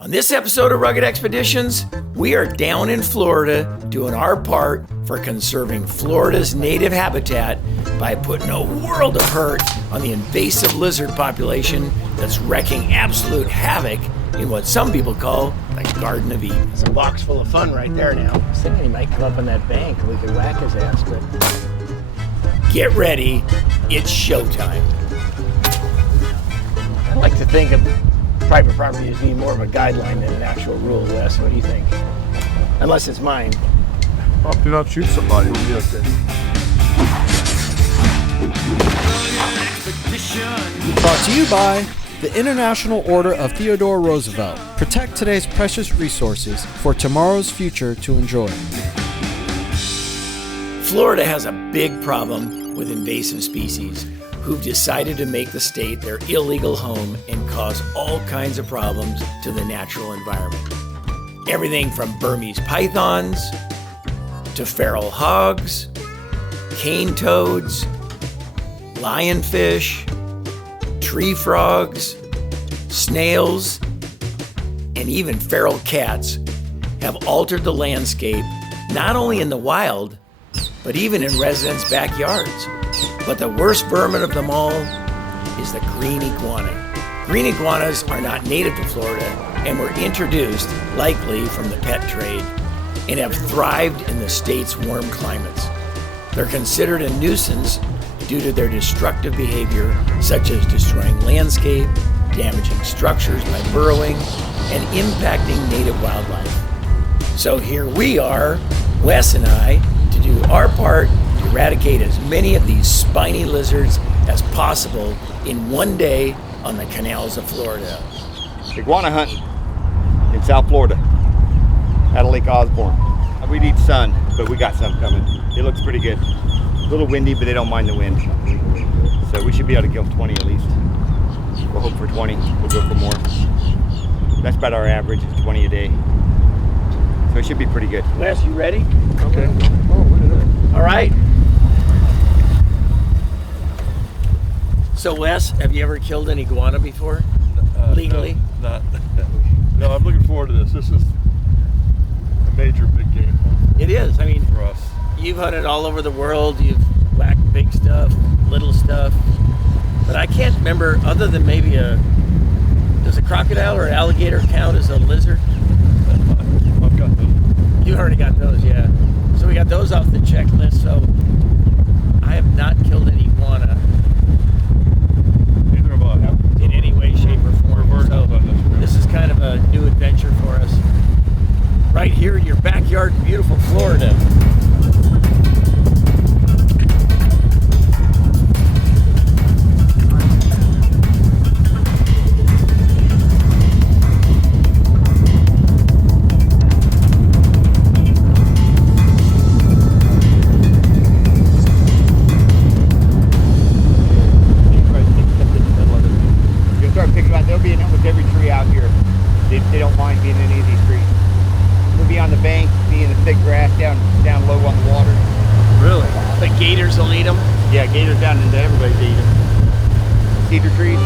On this episode of Rugged Expeditions, we are down in Florida doing our part for conserving Florida's native habitat by putting a world of hurt on the invasive lizard population that's wreaking absolute havoc in what some people call the Garden of Eden. It's a box full of fun right there now. I was thinking he might come up on that bank and we could whack his ass, but... Get ready, it's showtime. I like to think of private property as being more of a guideline than an actual rule, Wes. What do you think? Unless it's mine. Well, do not shoot somebody, we'll be okay. Brought to you by the International Order of Theodore Roosevelt. Protect today's precious resources for tomorrow's future to enjoy. Florida has a big problem with invasive species who've decided to make the state their illegal home and cause all kinds of problems to the natural environment. Everything from Burmese pythons to feral hogs, cane toads, lionfish, tree frogs, snails, and even feral cats have altered the landscape, not only in the wild, but even in residents' backyards. But the worst vermin of them all is the green iguana. Green iguanas are not native to Florida and were introduced, likely from the pet trade, and have thrived in the state's warm climates. They're considered a nuisance due to their destructive behavior, such as destroying landscape, damaging structures by burrowing, and impacting native wildlife. So here we are, Wes and I, to do our part to eradicate as many of these spiny lizards as possible in one day on the canals of Florida. Iguana hunting in South Florida out of Lake Osborne. We need sun, but we got some coming. It looks pretty good. A little windy, but they don't mind the wind. So we should be able to kill 20 at least. We'll hope for 20. We'll go for more. That's about our average, is 20 a day. So it should be pretty good. Wes, you ready? Okay. All right. So Wes, have you ever killed an iguana before? Legally? No, no, I'm looking forward to this. This is a major big game hunt It is. I mean, for us. you've hunted all over the world. You've whacked big stuff, little stuff. But I can't remember, other than maybe does a crocodile or an alligator count as a lizard? I've got those. You already got those, yeah. So we got those off the checklist. So I have not killed an iguana Neither have I. in any way, shape, or form. We're So very good. this is kind of a new adventure for us. Right here in your backyard in beautiful Florida. You'll start picking out, they'll be in with every tree out here. They don't mind being in any of these trees. They'll be on the bank, be in the thick grass down low on the water. Really? The gators will eat them? Yeah, gators down into everybody's eating. Cedar trees.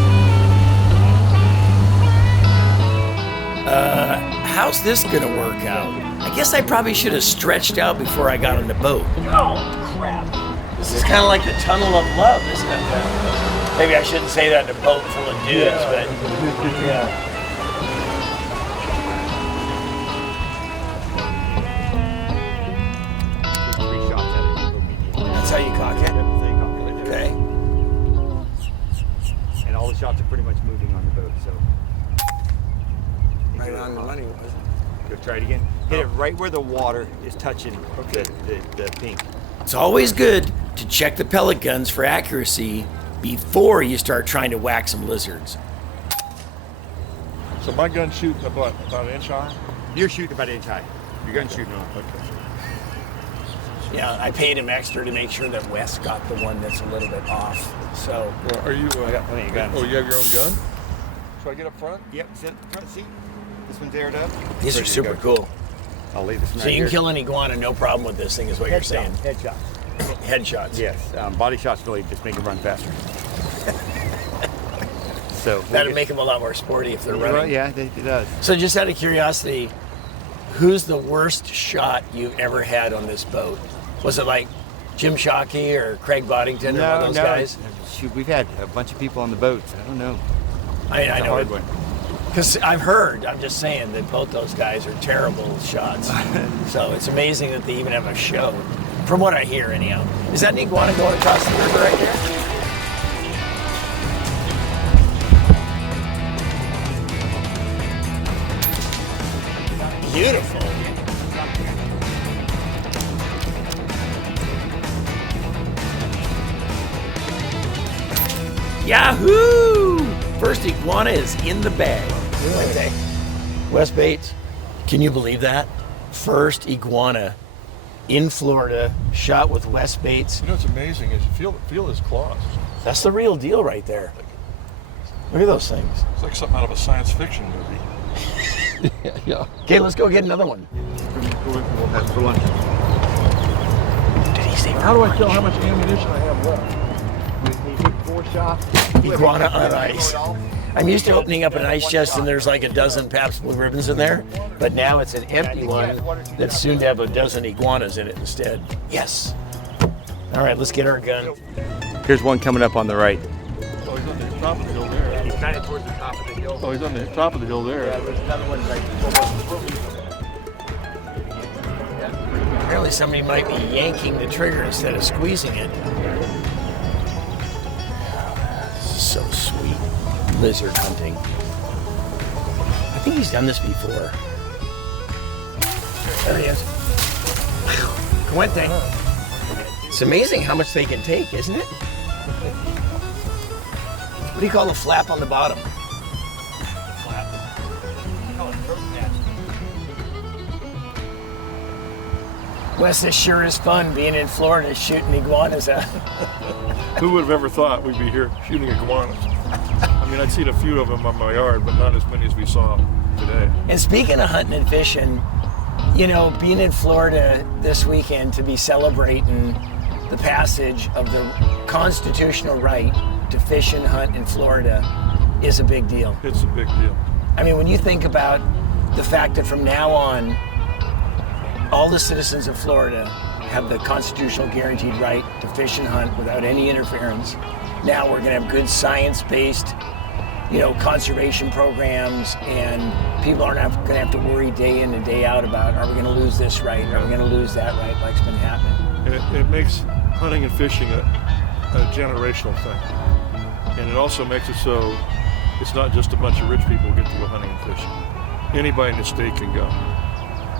How's this gonna work out? I guess I probably should have stretched out before I got on the boat. Oh, crap. This is kind of like the tunnel of love, isn't it? Maybe I shouldn't say that in a boat full of dudes, but yeah. Take 3 shots at it. Go medium. That's how you cock it? Yep, so you cock it right there. Okay. And all the shots are pretty much moving on the boat, so. Right on the money, was it? Go try it again. Hit it right where the water is touching the pink. It's always good to check the pellet guns for accuracy before you start trying to whack some lizards. So my gun's shooting about an inch high? You're shooting about an inch high. Your gun's shooting on. Okay. Yeah, I paid him extra to make sure that Wes got the one that's a little bit off. So, Well, are you? I got plenty of guns. Oh, you have your own gun? Should I get up front? Yep, sit in the front seat. This one's aired up. these are Ready to super go. cool. I'll leave this one So right you can here. kill an iguana, no problem with this thing, is what you're saying. Headshots. Headshots. Yes. Body shots really just make it run faster. So That'd make them a lot more sporty if they're running. Well, yeah, it does. So just out of curiosity, who's the worst shot you've ever had on this boat? Was it like Jim Shockey or Craig Boddington or one of those guys? Shoot, we've had a bunch of people on the boats. I don't know. I know. Hard one. Because I've heard, I'm just saying, that both those guys are terrible shots. So it's amazing that they even have a show. From what I hear, anyhow. Is that an iguana going across the river right there? Beautiful. Yahoo! First iguana is in the bag. Okay. Wes Bates, can you believe that? First iguana in Florida, shot with Wes Bates. You know what's amazing is you feel his claws. That's the real deal right there. Look at those things. It's like something out of a science fiction movie. Yeah. Okay, let's go get another one. We'll have for lunch. Did he say How do I tell how much ammunition I have left? We hit 4 shots. iguana on ice? I'm used to opening up an ice chest and there's like a dozen Pabst Blue Ribbons in there, but now it's an empty one that's soon to have a dozen iguanas in it instead. Yes. All right, let's get our gun. Here's one coming up on the right. Oh, he's on the top of the hill there. He's kind of towards the top of the hill. Oh, he's on the top of the hill there. There's another one right. Apparently somebody might be yanking the trigger instead of squeezing it. This is so sweet. Lizard hunting. I think he's done this before. There he is. Cuente. It's amazing how much they can take, isn't it? What do you call the flap on the bottom? Wes, this sure is fun being in Florida shooting iguanas out. Who would have ever thought we'd be here shooting iguanas? I mean, I'd seen a few of them on my yard, but not as many as we saw today. And speaking of hunting and fishing, you know, being in Florida this weekend to be celebrating the passage of the constitutional right to fish and hunt in Florida is a big deal. It's a big deal. I mean, when you think about the fact that from now on, all the citizens of Florida have the constitutional guaranteed right to fish and hunt without any interference. Now we're going to have good science-based, you know, conservation programs, and people aren't going to have to worry day in and day out about, are we going to lose this right? Are we going to lose that right, like's been happening? And it makes hunting and fishing a generational thing. And it also makes it so it's not just a bunch of rich people who get to go hunting and fishing. Anybody in the state can go.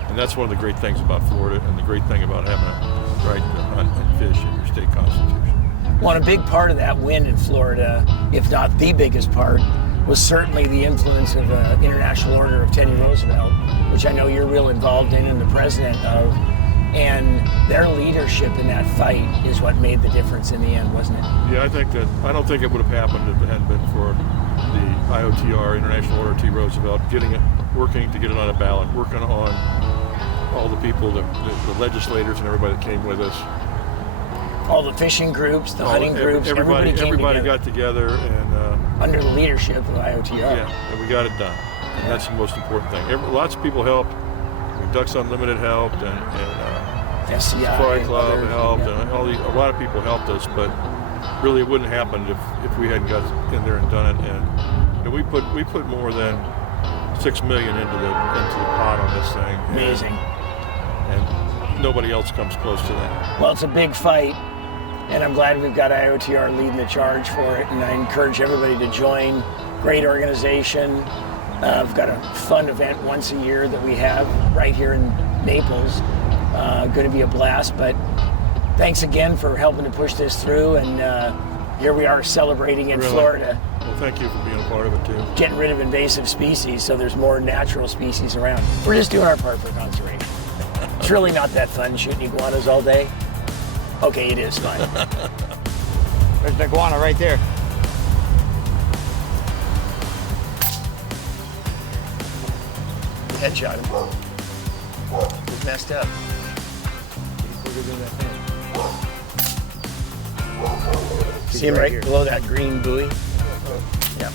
And that's one of the great things about Florida, and the great thing about having a right to hunt and fish in your state constitution. Well, a big part of that win in Florida, if not the biggest part, was certainly the influence of the International Order of Teddy Roosevelt, which I know you're real involved in and the president of. And their leadership in that fight is what made the difference in the end, wasn't it? Yeah, I don't think it would have happened if it hadn't been for the IOTR, International Order of Teddy Roosevelt, working to get it on a ballot, working on all the people, the legislators and everybody that came with us. All the fishing groups, the hunting groups, everybody got together and under the leadership of IOTR. Yeah, and we got it done. And that's the most important thing. Lots of people helped. Ducks Unlimited helped, and SCI, Safari Club helped, and a lot of people helped us. But really, it wouldn't have happened if we hadn't got in there and done it. And we put more than $6 million into the pot on this thing. Amazing. And nobody else comes close to that. Well, it's a big fight, and I'm glad we've got IOTR leading the charge for it, and I encourage everybody to join. Great organization. We've got a fun event once a year that we have right here in Naples. Going to be a blast, but thanks again for helping to push this through, and here we are celebrating in Florida. Well, thank you for being a part of it too. Getting rid of invasive species so there's more natural species around. We're just doing our part for conservation. It's really not that fun shooting iguanas all day. Okay, it is fun. There's an iguana right there. Headshot him. He's messed up. See him right below that green buoy? Yeah.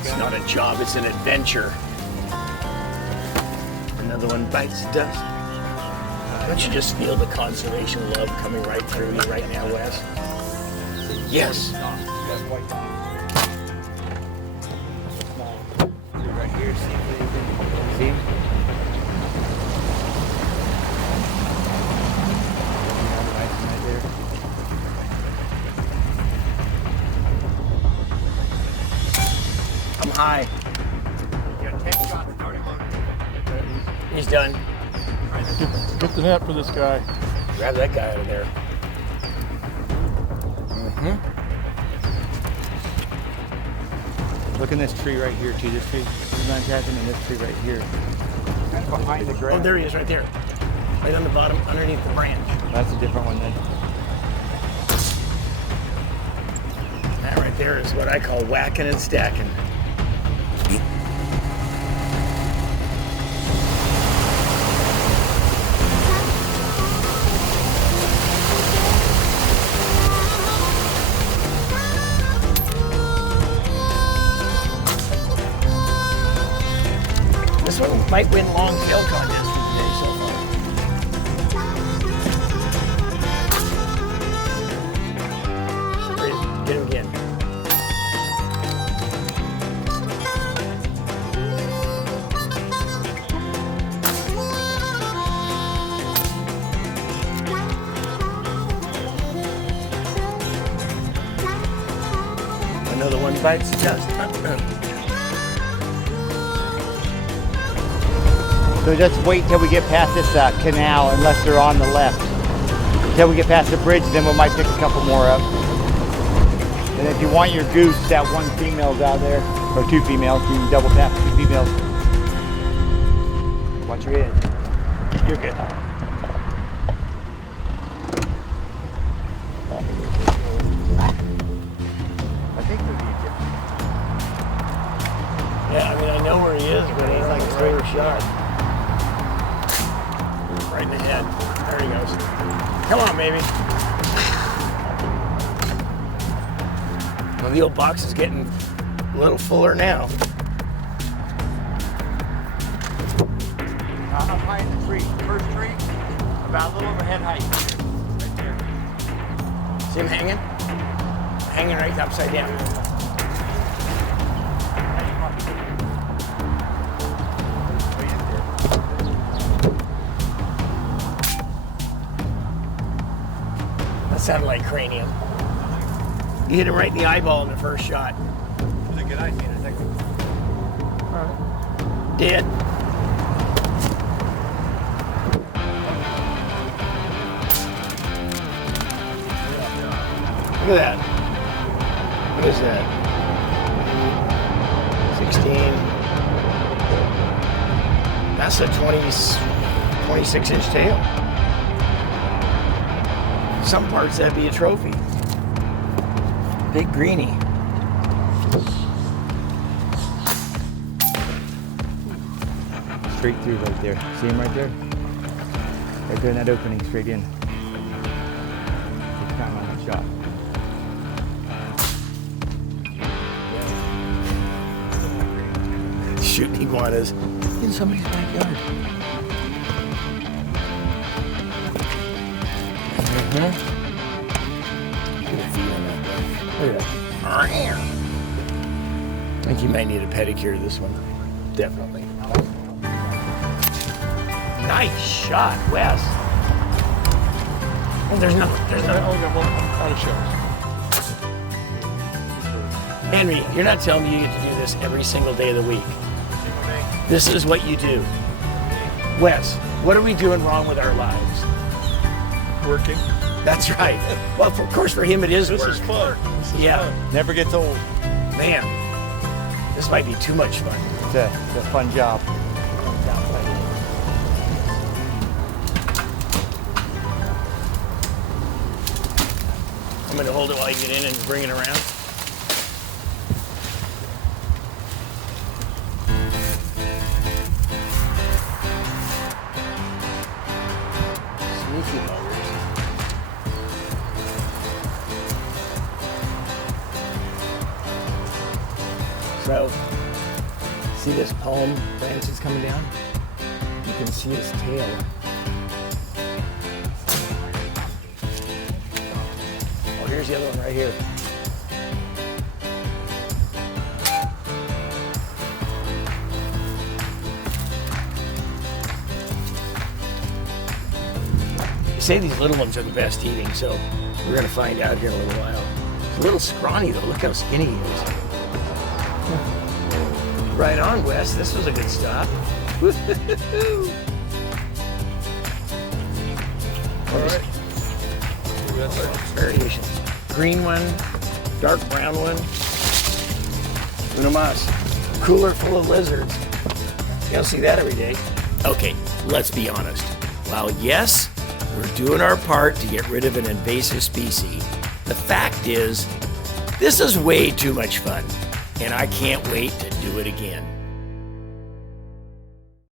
It's not a job, it's an adventure. Another one bites the dust. Don't you just feel the conservation love coming right through you right now, Wes? Yes. Right here, see? I'm high. He's done. Get the net for this guy. Grab that guy out of there. Look in this tree right here, too. This tree. This is happening in this tree right here. Kind of behind the grass. Oh, there he is, right there. Right on the bottom, underneath the branch. That's a different one then. That right there is what I call whacking and stacking. This one might win long tail contest for today so far. Get him again. Another one bites the dust. So just wait till we get past this canal, unless they're on the left. Until we get past the bridge, then we might pick a couple more up. And if you want your goose, that one female's out there, or two females, you can double tap two females. Watch your head. You're good. I think they'll be different. Yeah, I mean, I know where he is, but he's like a straighter shot. Right in the head. There he goes. Come on, baby. Well, the old box is getting a little fuller now. Up high in the tree. First tree, about a little over head height. Right there. See him hanging? Hanging right upside down. That sounded like cranium. You hit him right in the eyeball in the first shot. It was a good idea. Dead. Look at that. What is that? 16. That's a 26-inch tail. Some parts that'd be a trophy. Big greenie. Straight through right there. See him right there? Right there in that opening, straight in. Just count on that shot. Shooting iguanas in somebody's backyard. Get a feed on that guy. Look at that. I think you might need a pedicure this one. Definitely. Nice shot, Wes. Oh, there's nothing. There's I nothing. only got one out of shells. Henry, you're not telling me you get to do this every single day of the week. This is what you do. Wes, what are we doing wrong with our lives? Working. That's right. Well, of course, for him it is This work. is fun. This is Yeah. fun. Never gets old. Man, this might be too much fun. It's a fun job. I'm going to hold it while you get in and bring it around. Sneaky buggers. So, see this palm branches coming down? You can see his tail. Oh, here's the other one right here. They say these little ones are the best eating, so we're gonna find out here in a little while. He's a little scrawny though, look how skinny he is. Right on, Wes, this was a good stop. Variations. Green one, dark brown one. Uno mas. Cooler full of lizards. You don't see that every day. Okay, let's be honest. While yes, we're doing our part to get rid of an invasive species, the fact is, this is way too much fun, and I can't wait to do it again.